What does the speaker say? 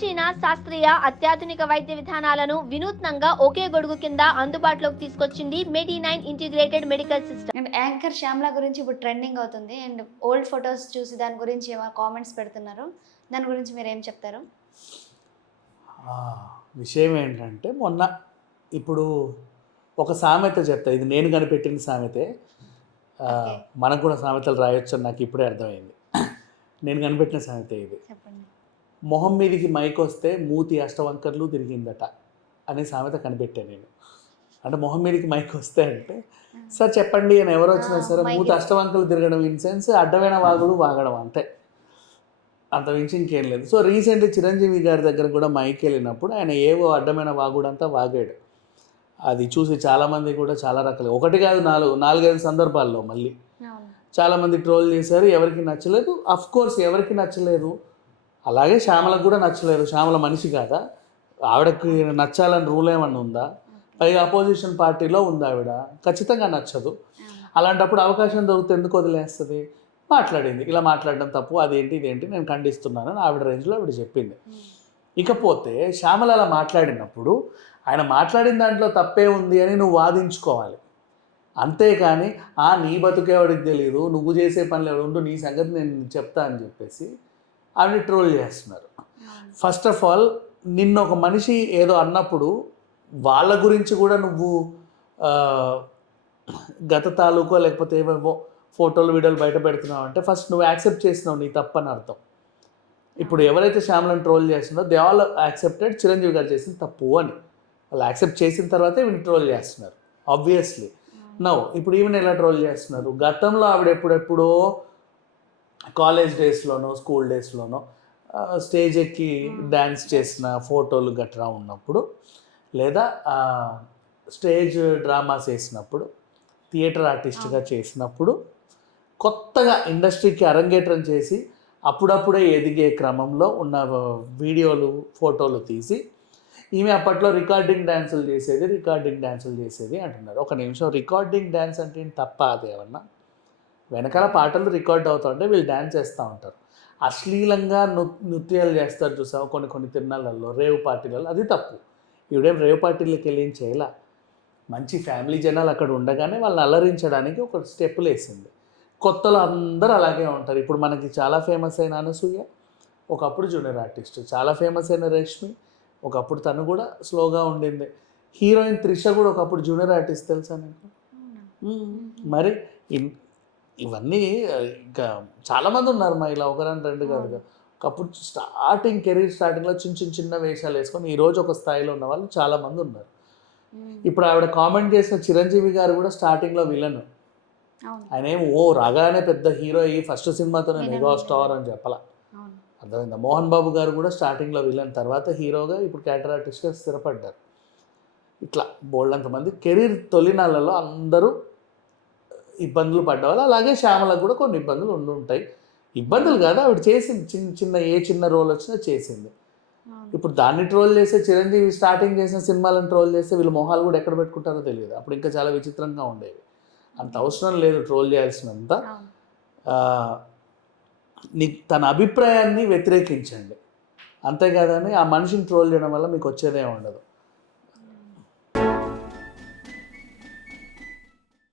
ప్రాచీన శాస్త్రీయ అత్యాధునిక వైద్య విధానాలను వినూత్నంగా ఒకే గొడుగు కింద అందుబాటులోకి తీసుకొచ్చింది medi nine integrated medical system. And anchor Shyamala గురించి ఇప్పుడు ట్రెండింగ్ అవుతుంది. అండ్ ఓల్డ్ ఫొటోస్ చూసి దాని గురించి ఏమో కామెంట్స్ పెడుతున్నారు. దాని గురించి మీరు ఏం చెప్తారు? ఆ, విషయం ఏంటంటే మొన్న ఇప్పుడు ఒక సామెత చెప్తా. ఇది నేను కనిపెట్టిన సామెతే. మనకు కూడా సామెతలు రాయొచ్చు అని నాకు ఇప్పుడే అర్థమైంది. నేను కనిపెట్టిన సామెత ఇది. చెప్పండి. మొహం మీదికి మైక్ వస్తే మూతి అష్టవంకర్లు తిరిగిందట అనే సామెత కనిపెట్టాను నేను. అంటే మొహం మీదకి మైక్ వస్తే అంటే సార్ చెప్పండి అని ఎవరు వచ్చినా సరే మూతి అష్టవంకలు తిరగడం ఇన్ సెన్స్ అడ్డమైన వాగుడు వాగడం అంతే. అంత మించి ఇంకేం లేదు. సో రీసెంట్లీ చిరంజీవి గారి దగ్గర కూడా మైక్ వెళ్ళినప్పుడు ఆయన ఏవో అడ్డమైన వాగుడంతా వాగాడు. అది చూసి చాలామంది కూడా చాలా రకాలు. ఒకటి కాదు నాలుగు నాలుగైదు సందర్భాల్లో మళ్ళీ. చాలామంది ట్రోల్ చేశారు ఎవరికి నచ్చలేదు. అఫ్ కోర్స్ ఎవరికి నచ్చలేదు అలాగే శ్యామలకు కూడా నచ్చలేదు. శ్యామల మనిషి కాదా? ఆవిడకి నచ్చాలని రూల్ ఏమన్నా ఉందా? పైగా అపోజిషన్ పార్టీలో ఉంది ఆవిడ? ఖచ్చితంగా నచ్చదు. అలాంటప్పుడు అవకాశం దొరికితే ఎందుకు వదిలేస్తుంది? మాట్లాడింది. ఇలా మాట్లాడడం తప్పు అదేంటి ఇదేంటి నేను ఖండిస్తున్నాను అని ఆవిడ రేంజ్లో ఆవిడ చెప్పింది. ఇకపోతే శ్యామల అలా మాట్లాడినప్పుడు ఆయన మాట్లాడిన దాంట్లో తప్పే ఉంది అని నువ్వు వాదించుకోవాలి. అంతేకాని ఆ నీ బతుకేవాడికి తెలియదు నువ్వు చేసే పనులు ఎవడు నీ సంగతి నేను చెప్తా అని చెప్పేసి ఆవిడ ట్రోల్ చేస్తున్నారు. ఫస్ట్ ఆఫ్ ఆల్ నిన్న ఒక మనిషి ఏదో అన్నప్పుడు వాళ్ళ గురించి కూడా నువ్వు గత తాలూకో లేకపోతే ఏమేమో ఫోటోలు వీడియోలు బయట పెడుతున్నావు అంటే ఫస్ట్ నువ్వు యాక్సెప్ట్ చేసినావు నీ తప్పని అర్థం. ఇప్పుడు ఎవరైతే శ్యామలను ట్రోల్ చేస్తున్నారో దే ఆల్ యాక్సెప్టెడ్ చిరంజీవి గారు చేసిన తప్పు అని. వాళ్ళు యాక్సెప్ట్ చేసిన తర్వాతే వీళ్ళు ట్రోల్ చేస్తున్నారు ఆబ్వియస్లీ నవ్వు ఇప్పుడు ఈవెన్ ఎలా ట్రోల్ చేస్తున్నారు? గతంలో ఆవిడ ఎప్పుడెప్పుడో కాలేజ్ డేస్లోనో స్కూల్ డేస్లోనో స్టేజ్ ఎక్కి డ్యాన్స్ చేసిన ఫోటోలు గట్రా ఉన్నప్పుడు లేదా స్టేజ్ డ్రామాస్ వేసినప్పుడు థియేటర్ ఆర్టిస్ట్గా చేసినప్పుడు కొత్తగా ఇండస్ట్రీకి అరంగేట్రం చేసి అప్పుడప్పుడే ఎదిగే క్రమంలో ఉన్న వీడియోలు ఫోటోలు తీసి ఈమె అప్పట్లో రికార్డింగ్ డ్యాన్సులు చేసేది రికార్డింగ్ డ్యాన్సులు చేసేది అంటున్నారు. ఒక నిమిషం రికార్డింగ్ డ్యాన్స్ అంటే తప్ప అదేమన్నా వెనకాల పాటలు రికార్డ్ అవుతా ఉంటే వీళ్ళు డ్యాన్స్ చేస్తూ ఉంటారు. అశ్లీలంగా నృ నృత్యాలు చేస్తారు చూసాము కొన్ని కొన్ని తిరునాళ్ళల్లో రేవ్ పార్టీలలో. అది తప్పు. ఈవిడేం రేవ్ పార్టీలకి వెళ్ళి ఏం చేయాల? మంచి ఫ్యామిలీ జనాలు అక్కడ ఉండగానే వాళ్ళని అలరించడానికి ఒక స్టెప్పులు వేసింది కొత్తలో అందరూ అలాగే ఉంటారు. ఇప్పుడు మనకి చాలా ఫేమస్ అయిన అనసూయ ఒకప్పుడు జూనియర్ ఆర్టిస్ట్ చాలా ఫేమస్ అయిన రష్మి ఒకప్పుడు తను కూడా స్లోగా ఉండింది. హీరోయిన్ త్రిష కూడా ఒకప్పుడు జూనియర్ ఆర్టిస్ట్ తెలుసా నీకు. మరి ఇన్- ఇవన్నీ ఇంకా చాలామంది ఉన్నారు మా ఇలా ఒకరని రెండు కాదు. ఒకప్పుడు స్టార్టింగ్ కెరీర్ స్టార్టింగ్లో చిన్న చిన్న చిన్న వేషాలు వేసుకొని ఈరోజు ఒక స్థాయిలో ఉన్న వాళ్ళు చాలామంది ఉన్నారు. ఇప్పుడు ఆవిడ కామెంట్ చేసిన చిరంజీవి గారు కూడా స్టార్టింగ్లో విలన్. ఆయన ఏం ఓ రాగానే పెద్ద హీరో అయ్యి ఫస్ట్ సినిమాతోనే మెగా. స్టార్ అని చెప్పాల. అర్థమైందా? మోహన్ బాబు గారు కూడా స్టార్టింగ్లో విలన్. తర్వాత హీరోగా ఇప్పుడు క్యాటర్ ఆర్టిస్ట్గా స్థిరపడ్డారు. ఇట్లా బోల్డ్ అంతమంది. కెరీర్ తొలినాళ్ళలో అందరూ ఇబ్బందులు పడ్డవాళ్ళు. అలాగే శ్యామలకు కూడా కొన్ని ఇబ్బందులు ఉండి ఉంటాయి. ఇబ్బందులు కాదు ఆవిడ చేసింది చిన్న చిన్న ఏ చిన్న రోల్ వచ్చినా చేసింది. ఇప్పుడు దాన్ని ట్రోల్ చేస్తే చిరంజీవి స్టార్టింగ్ చేసిన సినిమాలను ట్రోల్ చేస్తే వీళ్ళ మొహాలు కూడా ఎక్కడ పెట్టుకుంటారో తెలియదు. అప్పుడు ఇంకా చాలా విచిత్రంగా ఉండేవి. అంత అవసరం లేదు ట్రోల్ చేయాల్సినంత. నీ తన అభిప్రాయాన్ని వ్యతిరేకించండి. అంతేకాదని ఆ మనిషిని ట్రోల్ చేయడం వల్ల మీకు వచ్చేదే ఉండదు.